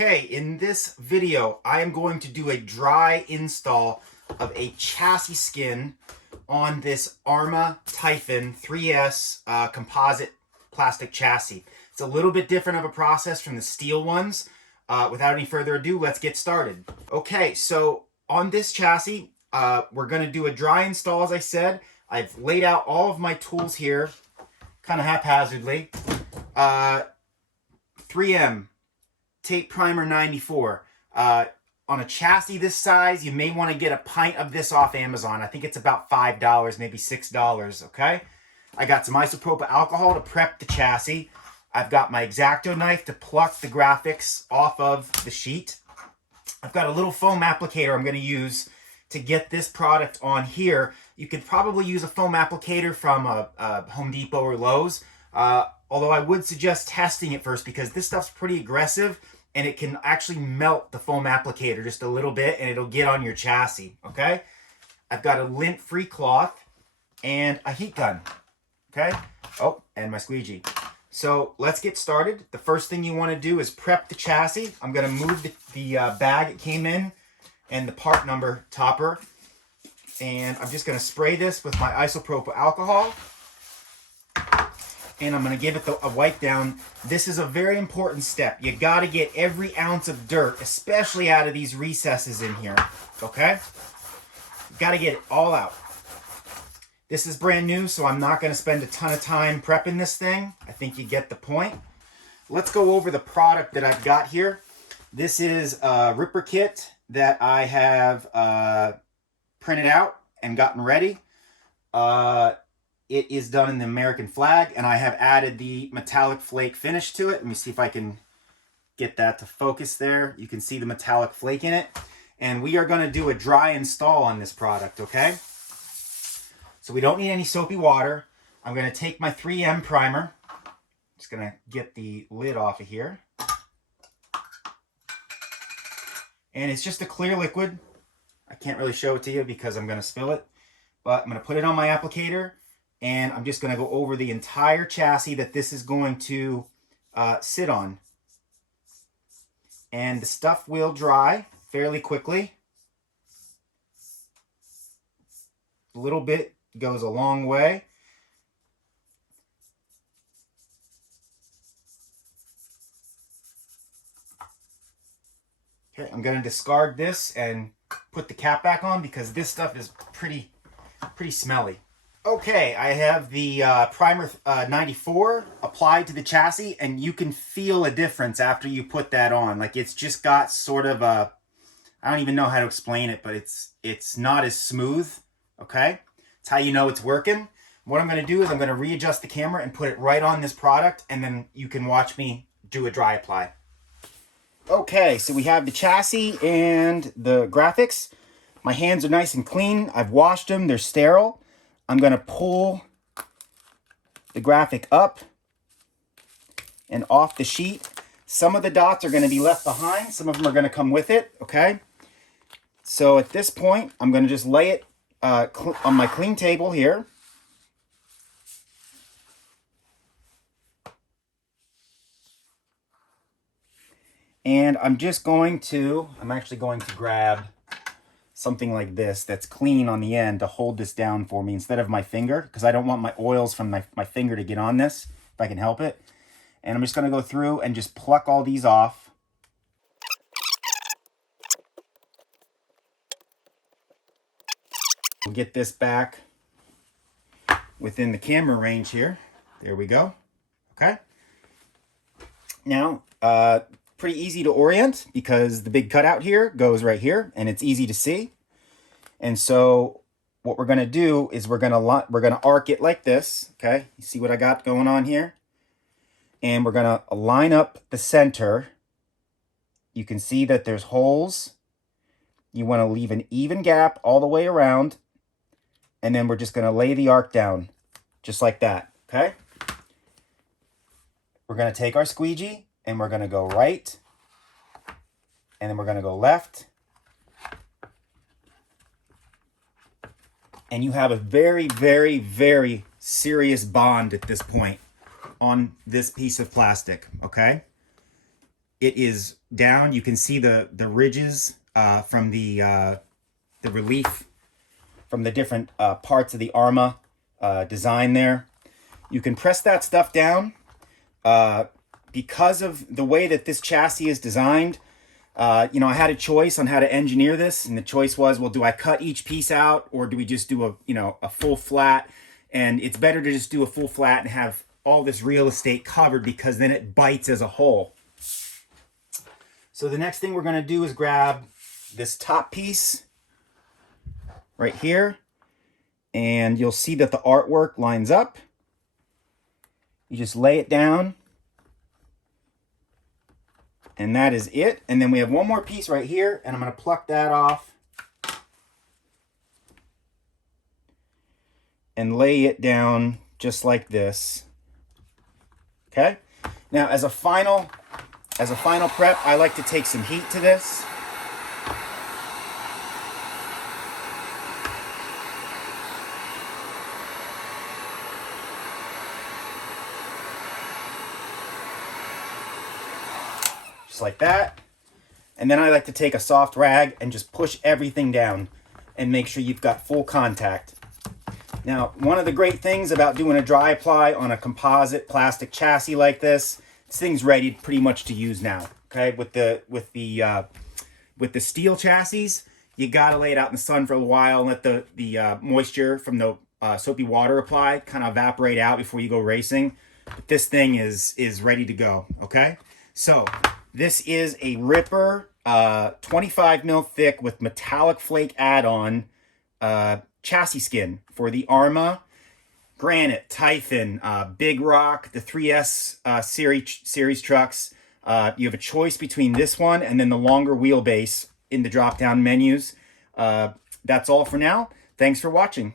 Okay, in this video, I am going to do a dry install of a chassis skin on this Arrma Typhon 3S composite plastic chassis. It's a little bit different of a process from the steel ones. Without any further ado, let's get started. Okay, so on this chassis, we're going to do a dry install, as I said. I've laid out all of my tools here, kind of haphazardly. 3M Tape Primer 94. On a chassis this size, you may want to get a pint of this off Amazon. I think it's about $5, maybe $6, okay? I got some isopropyl alcohol to prep the chassis. I've got my X-Acto knife to pluck the graphics off of the sheet. I've got a little foam applicator I'm going to use to get this product on here. You could probably use a foam applicator from a Home Depot or Lowe's. Although I would suggest testing it first because this stuff's pretty aggressive and it can actually melt the foam applicator just a little bit and it'll get on your chassis, okay? I've got a lint-free cloth and a heat gun, okay? Oh, and my squeegee. So let's get started. The first thing you want to do is prep the chassis. I'm going to move the bag it came in and the part number topper. And I'm just going to spray this with my isopropyl alcohol. And I'm going to give it a wipe down. This is a very important step. You got to get every ounce of dirt, especially out of these recesses in here, okay? You got to get it all out. This is brand new, so I'm not going to spend a ton of time prepping this thing. I think you get the point. Let's go over the product that I've got here. This is a ripper kit that I have printed out and gotten ready. It is done in the American flag, and I have added the metallic flake finish to it. Let me see if I can get that to focus there. You can see the metallic flake in it. And we are going to do a dry install on this product, okay? So we don't need any soapy water. I'm going to take my 3M primer. Just going to get the lid off of here. And it's just a clear liquid. I can't really show it to you because I'm going to spill it. But I'm going to put it on my applicator. And I'm just going to go over the entire chassis that this is going to sit on. And the stuff will dry fairly quickly. A little bit goes a long way. Okay, I'm going to discard this and put the cap back on because this stuff is pretty smelly. Okay, I have the Primer 94 applied to the chassis, and you can feel a difference after you put that on. Like, it's just got sort of a, I don't even know how to explain it, but it's not as smooth, okay? It's how you know it's working. What I'm going to do is I'm going to readjust the camera and put it right on this product, and then you can watch me do a dry apply. Okay, so we have the chassis and the graphics. My hands are nice and clean. I've washed them. They're sterile. I'm going to pull the graphic up and off the sheet. Some of the dots are going to be left behind. Some of them are going to come with it, okay? So at this point, I'm going to just lay it on my clean table here. And I'm actually going to grab something like this that's clean on the end to hold this down for me instead of my finger, because I don't want my oils from my finger to get on this, if I can help it. And I'm just going to go through and just pluck all these off. We'll get this back within the camera range here. There we go. Okay. Now, pretty easy to orient because the big cutout here goes right here and it's easy to see. And so what we're going to do is we're going to arc it like this, okay? You see what I got going on here? And we're going to line up the center. You can see that there's holes. You want to leave an even gap all the way around. And then we're just going to lay the arc down just like that, okay? We're going to take our squeegee and we're going to go right, and then we're going to go left. And you have a very, very, very serious bond at this point on this piece of plastic, okay? it is down. You can see the ridges from the relief from the different parts of the Arrma design there. You can press that stuff down. Because of the way that this chassis is designed, I had a choice on how to engineer this, and the choice was, well, do I cut each piece out, or do we just do a full flat? And it's better to just do a full flat and have all this real estate covered, because then it bites as a whole. So the next thing we're going to do is grab this top piece right here, and you'll see that the artwork lines up. You just lay it down, and that is it. And then we have one more piece right here, and I'm going to pluck that off and lay it down just like this. Okay? Now, as a final prep, I like to take some heat to this. Just like that. And then I like to take a soft rag and just push everything down and make sure you've got full contact. Now, one of the great things about doing a dry apply on a composite plastic chassis like this thing's ready pretty much to use now. Okay, with the steel chassis, you gotta lay it out in the sun for a while and let the moisture from the soapy water apply kind of evaporate out before you go racing. But this thing is ready to go. Okay, so this is a Ripper 25 mil thick with metallic flake add-on chassis skin for the Arrma, Granite, Typhon, Big Rock, the 3S series trucks. You have a choice between this one and then the longer wheelbase in the drop-down menus. That's all for now. Thanks for watching.